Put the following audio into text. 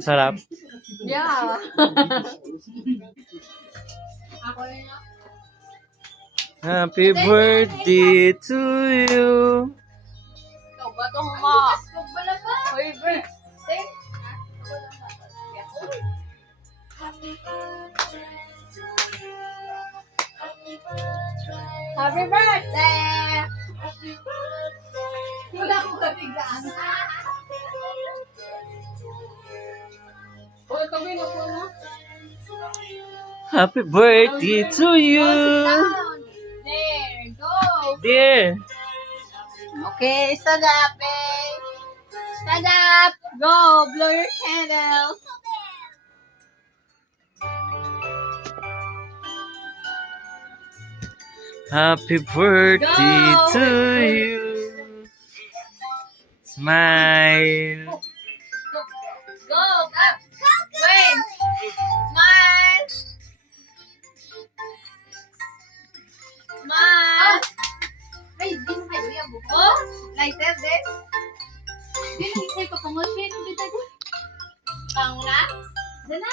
Sarap. Yeah. Ako rin na. Happy birthday to you. Ikaw ba ito ma? Hoy, birthday. Happy birthday! Wala ko kabiglaan. Uy, kami na po na. Happy birthday to you. There, go! Dear. Okay, stand up, babe. Stand up. Go, blow your candle. Happy birthday Go. to you. Smile. Go, up. Wait. Smile. Smile. Ay, di mo kayo yung buko. Like that, this. Di mo kayo papangon. Di mo kayo. Panguna. Dala.